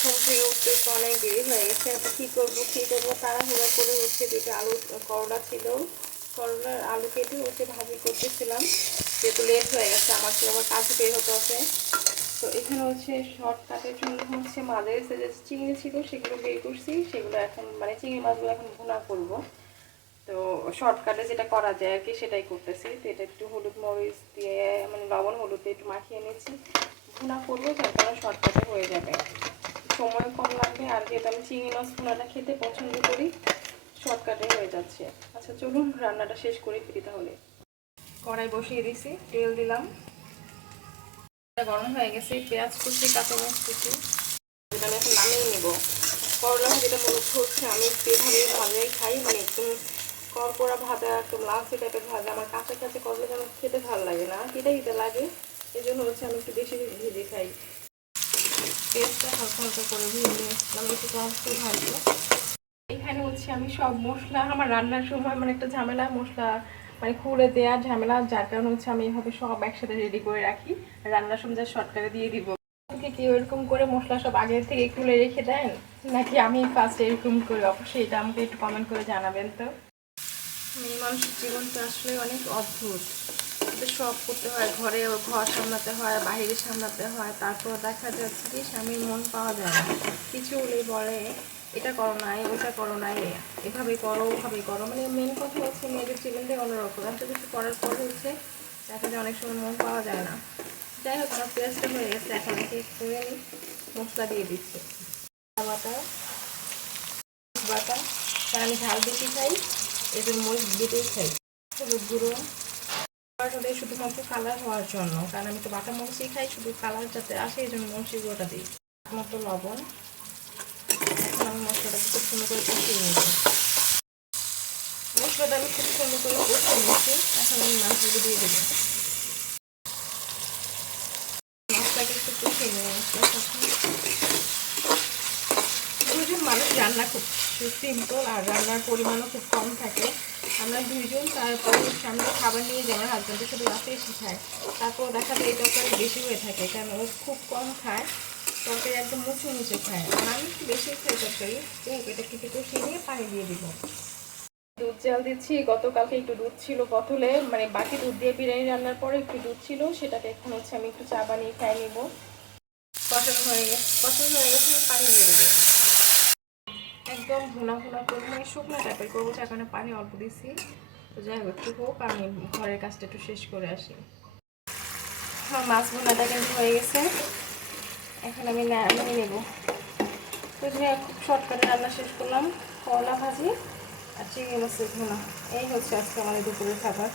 ঘুম থেকে উঠতে তো অনেক দেরি হয়ে গেছে। তো কী করবো তাড়াহুড়া করে হচ্ছে দুটো আলু করলা ছিল, করলার আলু কেটে হচ্ছে ভাজি করতেছিলাম, যেহেতু লেট হয়ে গেছে আমার তো আবার কাজে বের হতে হবে। তো এখানে হচ্ছে শর্টকাটের জন্য হচ্ছে মাঝের যে চিংড়ি ছিল সেগুলো বের করছি, সেগুলো এখন মানে চিংড়ি মাছগুলো এখন ভুনা করব। তো শর্টকাটে যেটা করা যায় আর কি সেটাই করতেছি। তো এটা একটু হলুদ মরিচ দিয়ে মানে লবণ হলুদ দিয়ে একটু মাখিয়ে নিয়েছি, ভুনা করবো, যার কারণে শর্টকাটে হয়ে যাবে, সময় কম লাগবে। আর যেহেতু আমি চিংড়ি মাছ ভুনাটা খেতে পছন্দ করি, শর্টকাটে হয়ে যাচ্ছে। আচ্ছা চলুন রান্নাটা শেষ করে ফিরি তাহলে। কড়াই বসিয়ে দিছি, তেল দিলাম, গরম হয়ে গেছে, পেঁয়াজ কুচি কাঁচামরিচ কুচি, যেটা আমি এখন নামিয়ে নেব। করলা ভাজিটা মূলত হচ্ছে আমি যেভাবে ভাজাই খাই, মানে একদম করকরা ভাজা, একদম লালচে টাইপের ভাজা, আমার কাঁচা কাঁচা করলে যেন খেতে ভালো লাগে না, কেটে দিতে লাগে, এই জন্য হচ্ছে আমি একটু বেশি ভেজে খাই। পেঁয়াজটা হালকা হালকা করে ভেজে নিয়েছিলাম, একটু কম করে ভাজবো। এখানে হচ্ছে আমি সব মশলা, আমার রান্নার সময় মানে একটা ঝামেলা, মশলা মানে খুলে দেওয়ার ঝামেলা, যার কারণে হচ্ছে আমি এভাবে সব একসাথে রেডি করে রাখি, রান্নার সময় যা শর্টকাটে দিয়ে দিব। কেউ এরকম করে মশলা সব আগের থেকে খুলে রেখে দেন নাকি আমি ফার্স্ট এরকম করি? অবশ্যই এটা আমাকে একটু কমেন্ট করে জানাবেন। তো মেয়ে মানুষের জীবনটা আসলে অনেক অদ্ভুত, সব করতে হয়, ঘর সামলাতে হয়, বাইরে সামলাতে হয়, তারপর দেখা যাচ্ছে কি স্বামীর মন পাওয়া যায় না, কিছু হলেই বলে এটা করো নাই, ওটা করো নাই, এভাবে করো ওভাবে করো, মানে মেন কথা হচ্ছে মেয়েদের জীবনটাই অন্যরকম, এত কিছু করার পর হচ্ছে দেখা যায় অনেক সময় মন পাওয়া যায় না। যাই হোক, আমার পেঁয়াজটা হয়ে গেছে, এখন একে করে নিই, মশলা দিয়ে দিচ্ছি, বাটা বাটা, কারণ আমি ঝাল বেশি খাই, এই জন্য মরিচ বেটেই খাই, হলুদ গুঁড়ো হলে শুধুমাত্র কালার হওয়ার জন্য, কারণ আমি তো বাটা মরিচই খাই, শুধু কালার যাতে আসে এই জন্য মরিচের গুঁড়োটা দিই, মতো লবণ। এখন আমি মশলাটা খুব সুন্দর করে কষিয়ে নেব, মশলাটা আমি খুব সুন্দর করে কষিয়ে নিচ্ছি। এখন আমি মাছগুলো দিয়ে দেবো, মাছটাকে একটু কষিয়ে নিয়ে দুজন মানুষ রান্না খুব সিম্পল, আর রান্নার পরিমাণও খুব কম থাকে, আমরা দুইজন, তারপরে আমরা খাবার নিয়ে যাই, আমার হাজব্যান্ডের সাথে রাতে এসে খায়, তারপর দেখা যায় এই তরকারি বেশি হয়ে থাকে, কারণ ও খুব কম খায় তরকারি, একদম মুছে মুছে খায়, আর আমি একটু বেশি খাই তরকারি। এটা একটু কষিয়ে নিয়ে পানি দিয়ে দিব, দুধ জাল দিচ্ছি, গতকালকে একটু দুধ ছিল বোতলে, মানে বাকি দুধ দিয়ে বিরিয়ানি রান্নার পরে একটু দুধ ছিল, সেটাকে এখন হচ্ছে আমি একটু চা বানিয়ে খাই নেব। পছন্দ হয়ে গেছে, পানি দিয়ে দেবো, একদম ভুনা ভুনা করবো, মানে শুকনো টাইপের করবো, যার কারণে পানি অল্প দিচ্ছি। তো যাই হোক, একটু হোক, আমি ঘরের কাজটা একটু শেষ করে আসি। হ্যাঁ, মাছ ভুনাটা কিন্তু হয়ে গেছে, এখন আমি নামিয়ে নেব। তো খুব শর্টকাটে রান্না শেষ করলাম, করলা ভাজি আর চিংড়ি মাছের ভুনা, এই হচ্ছে আজকে আমাদের দুপুরের খাবার।